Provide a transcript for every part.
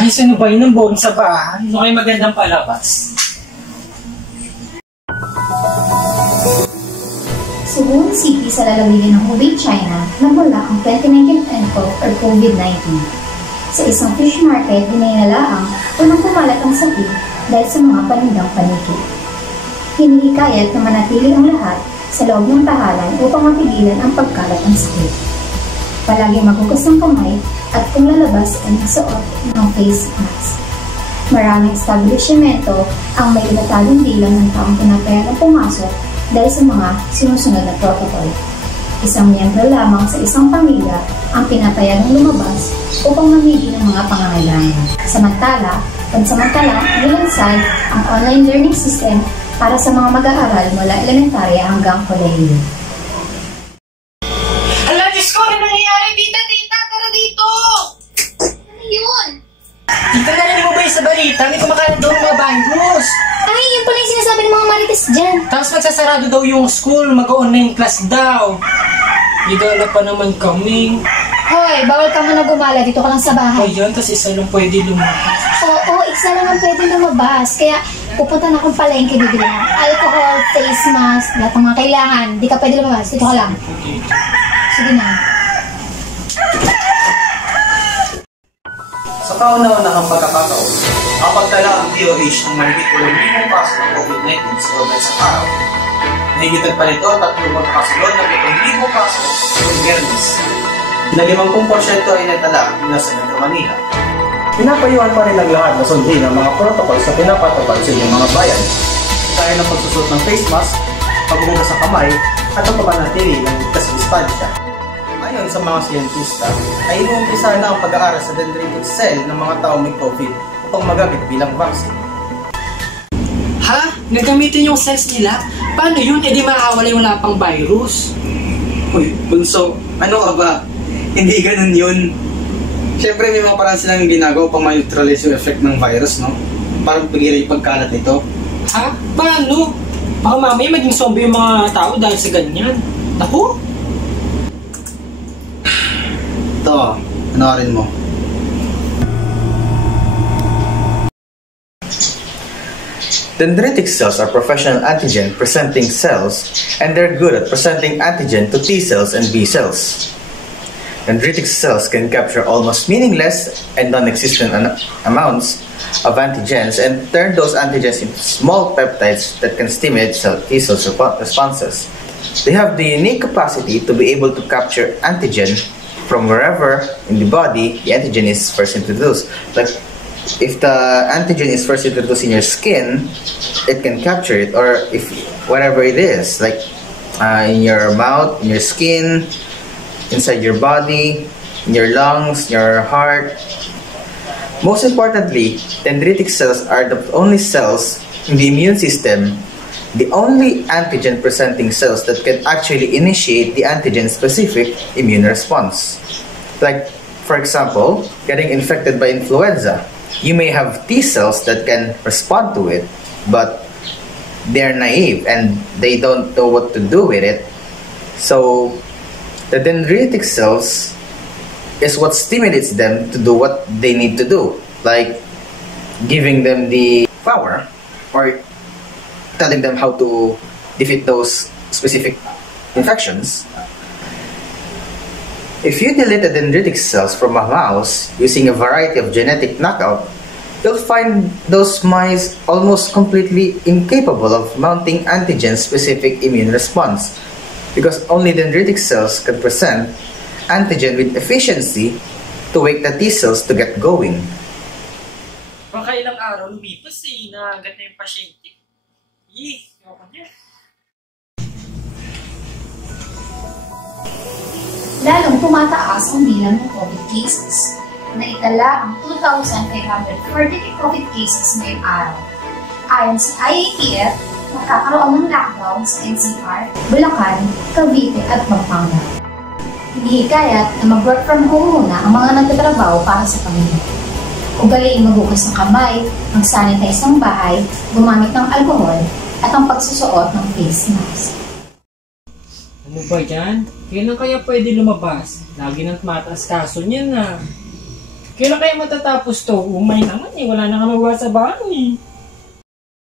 Guys, ano ba yun? Ang boring sa bahay. Ano kayo magandang palabas? Suwon City sa lalawigan ng Hubei, China, nagmula ang 2019 nCoV or COVID-19. Sa isang fish market, dinayalaang unang kumalat ang sakit dahil sa mga panindang paniki. Hinihikayat na manatili ang lahat sa loob ng tahanan upang mapigilan ang pagkalat ng sakit. Palagi maghugas ng kamay at kung lalabas ay magsuot ng face mask. Maraming establishmento ang may ilatagong bilang ng taong pinapayagang pumasok dahil sa mga sinusunod na protocol. Isang miyembro lamang sa isang pamilya ang pinapayagang lumabas upang mamili ng mga pangangailangan. Pansamantala, nilansay ang online learning system para sa mga mag-aaral mula elementarya hanggang kolehiyo. Hala, Diyos ko! Ano nangyayari? Tita! Tara dito! Ano yun? Tita, narinig mo ba yung sa balita? May kumakalat daw ng mga virus. Ay, yun pala yung sinasabi ng mga marites dyan. Tapos magsasarado daw yung school, mag-online class daw. Idala pa naman kami. Hoy, bawal ka muna gumala. Dito ka lang sa bahay. Ayun, tapos isa lang pwede lumabas. Oo, isa lang ang pwede lumabas. Kaya pupunta na akong palengke, bibili ng alcohol, face mask, lahat ng mga kailangan. Di ka pwede lumabas. Dito ka lang. Sige na. Sa kauna-unahang pagkakataon, ang pagtala ang DOH ng mahigit 8,000 kaso ng COVID-19 sa loob ng isang araw. Nahigitan pa nito at 3 magkakasunod na 7,000 kaso ng Biyernes, na 50% ay natala mula sa Metro Manila. Pinapayuhan pa rin ang lahat na sundin ang mga protocol sa pinapatupad sa inyong mga bayan, gaya ng pagsusot ng face mask, paghugas ng kamay, at ang papanatili ng ligtas na distansya. Ayon sa mga siyentista, ay inuumpisa na ang pag-aaral sa dendritic cell ng mga taong may COVID upang magamit bilang vaccine. Ha? Nagamitin yung cells nila? Paano yun? E di makakawala yung wala pang virus. Uy, Bunso, ano ka ba? Hindi ganun yun. Siyempre may mga paraan silang ginagawa upang ma-neutralize yung effect ng virus, no? Para pigilan yung pagkalat nito. Ha? Paano? Baka mamaya maging zombie yung mga tao dahil sa ganyan. Naku? Ito, rin mo. Dendritic cells are professional antigen-presenting cells, and they're good at presenting antigen to T cells and B cells. Dendritic cells can capture almost meaningless and non-existent amounts of antigens and turn those antigens into small peptides that can stimulate T cell responses. They have the unique capacity to be able to capture antigen from wherever in the body the antigen is first introduced. Like, if the antigen is first introduced in your skin, it can capture it, or if whatever it is, like in your mouth, in your skin, inside your body, in your lungs, your heart. Most importantly, dendritic cells are the only cells in the immune system, the only antigen-presenting cells that can actually initiate the antigen-specific immune response. Like, for example, getting infected by influenza. You may have T cells that can respond to it, but they're naive and they don't know what to do with it. So, the dendritic cells is what stimulates them to do what they need to do, like giving them the power or telling them how to defeat those specific infections. If you delete the dendritic cells from a mouse using a variety of genetic knockout, you'll find those mice almost completely incapable of mounting antigen-specific immune response, because only dendritic cells can present antigen with efficiency to wake the T cells to get going. Pakailang araw lumipas na agad na yung pasyente. Ako niya. Lalong tumataas ang bilang ng COVID cases. Naitala ang 2,540 COVID cases ngayong araw. Ayon sa IATF, nakakaroon ng lockdown sa NCR, Bulacan, Cavite at Pampanga. Hinihikayat na mag-work from home muna ang mga nagtatrabaho para sa pamilya. Ugaliin maghugas ng kamay, mag-sanitize ng bahay, gumamit ng alcohol, at ang pagsusuot ng face mask. Ano ba yan? Kailan kaya pwede lumabas? Lagi nang mataas kaso niyan na. Kailan kaya matatapos to? Umay naman eh, wala na nga magawa sa bahay.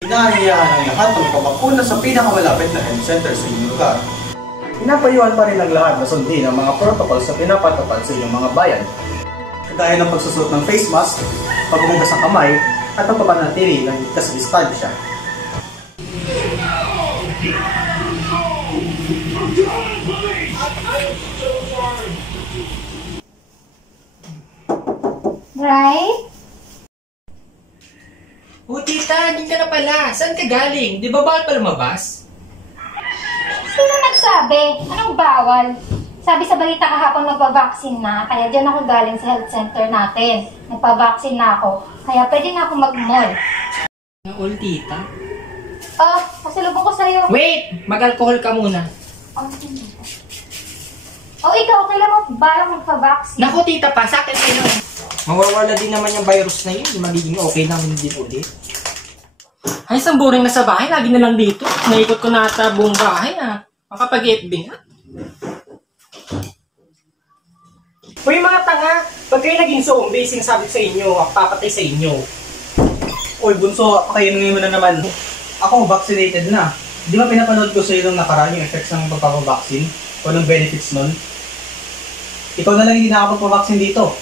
Inahiyahan ang lahat ng pabakuna sa pinakamalapit na health center sa inyong lugar. Pinapayuhan pa rin ang lahat na sundin ang mga protocols na pinapatupad sa inyong mga bayan. Kagaya ng pagsusuot ng face mask, paghugas ng kamay, at ang papanatili ng ligtas sa distansya. Right? Oh, tita, hindi ka na pala. Saan ka galing? Di ba bawal pa lumabas? Sino nagsabi? Anong bawal? Sabi sa balita kahapon magpa-vaccine na, kaya dyan ako galing sa health center natin. Nagpa-vaccine na ako, kaya pwede na ako mag-mall. All, tita. Oh, pasalubong ko sa'yo. Wait! Mag-alcohol ka muna. Oh, ikaw, kailan mo balang magpa-vaccine? Naku, tita pa, sa akin kayo. Mawawala din naman yung virus na yun. Magiging okay lang din ulit. Ay, isang boring na sa bahay. Lagi na lang dito. Naikot ko na ata buong bahay, ah. Makapag-FB nga. Uy, mga tanga. Pag kayo naging zombie, sinasabi sa inyo, ako papatay sa inyo. Uy, bunso, pakainin mo na naman. Ako, vaccinated na. Di ba pinapanood ko sa iyo nung nakaraan yung effects ng pagpapavaksin? O ng benefits nun? Ikaw na lang hindi nakapagpavaksin dito.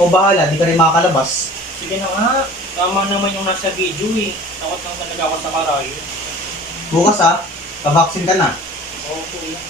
O bahala, di ka rin makakalabas. Sige na nga. Tama naman yung nasa video eh. Takot lang talaga ako sa karayo. Bukas ha, pavaksin ka na. Oo, kuya.